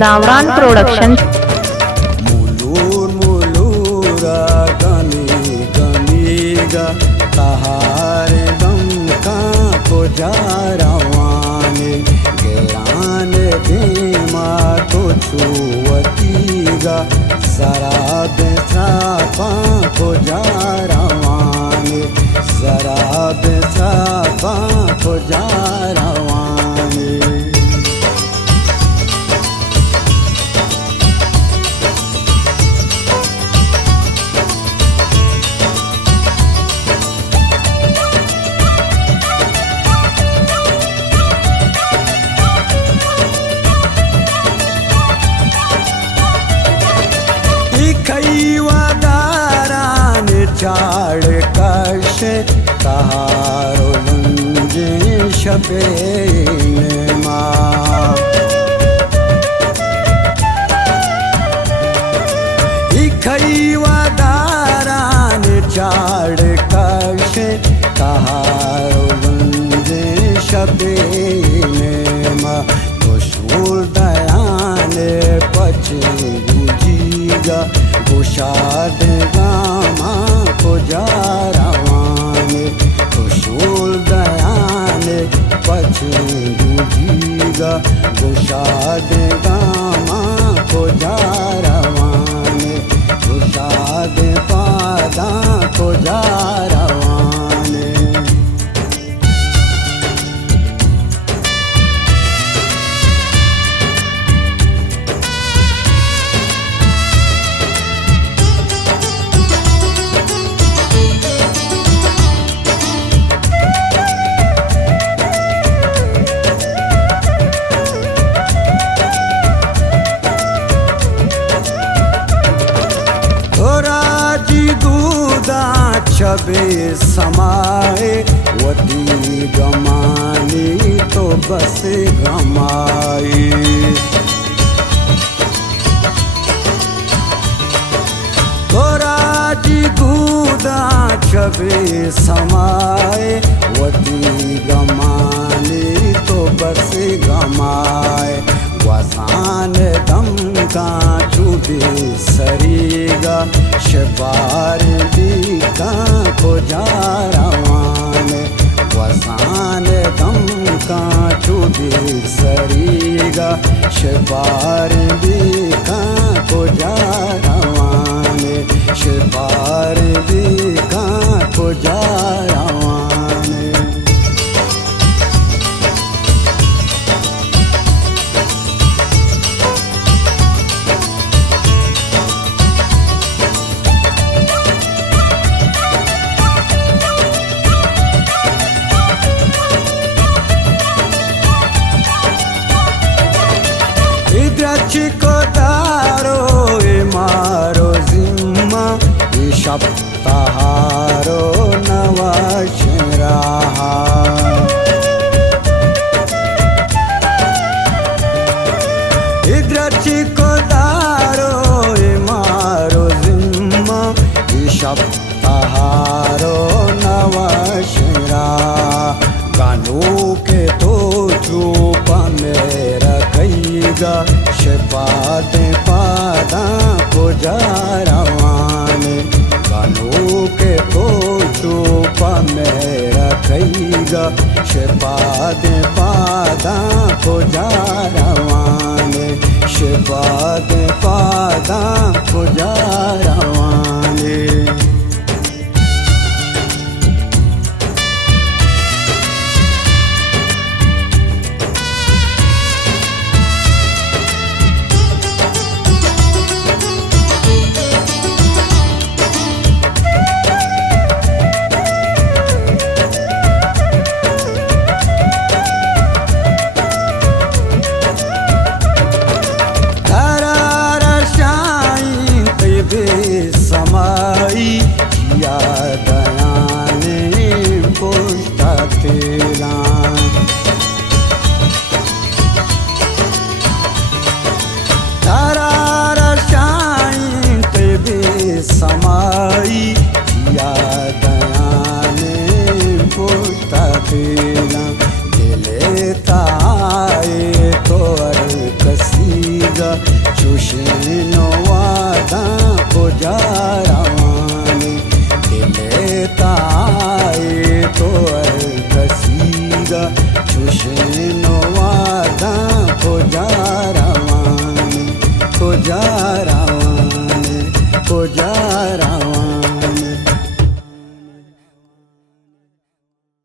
जावरान production. मुलूर मुलूरा गनी गनीगा तहारे दम का को जा रवाने गेरान धीमा तो छुवतीगा शराब छापा को जा रवाने शराब छापा को जा रवाने। चाड़ कश तहारो लंजे शबेन माँ इखईवादारान चाड़ कश तहारो लंजे शबेन माँ कुशूल दयान पचे गुजीगा कुशाद गामा को जा रवाने कुशूल दयान पछे गुजीगा कुशाद गामा को जा रवाने कुशाद पादा को जा रवाने। छबे समाए वती गमानी तो बस गमाई थोड़ा जी दूधा छबे समाए वती गमानी तो बस गमाए वसान दम का चुबे सरीगा शबार दी का को जा रवाने वसान दम का चुबे सरीगा शबार दी का को जा रवाने शबार दी का को जा रवाने। चिको तारो मारो जिम्मा सप्ताहारो नवशराहा इधर चिको तारो मारो जिम्मा सप्ताहारो नवशरा गानों के तो चुप में रखैगा शबाद पादा को जा रवाने कानों के तो चुप में रखैगा शबाद पादा को जा रवाने शबाद पादा को जा रवाने। समाई कईगा चुशनो वादा पुजारावानी दिले ताए तो कसीगा चुशनो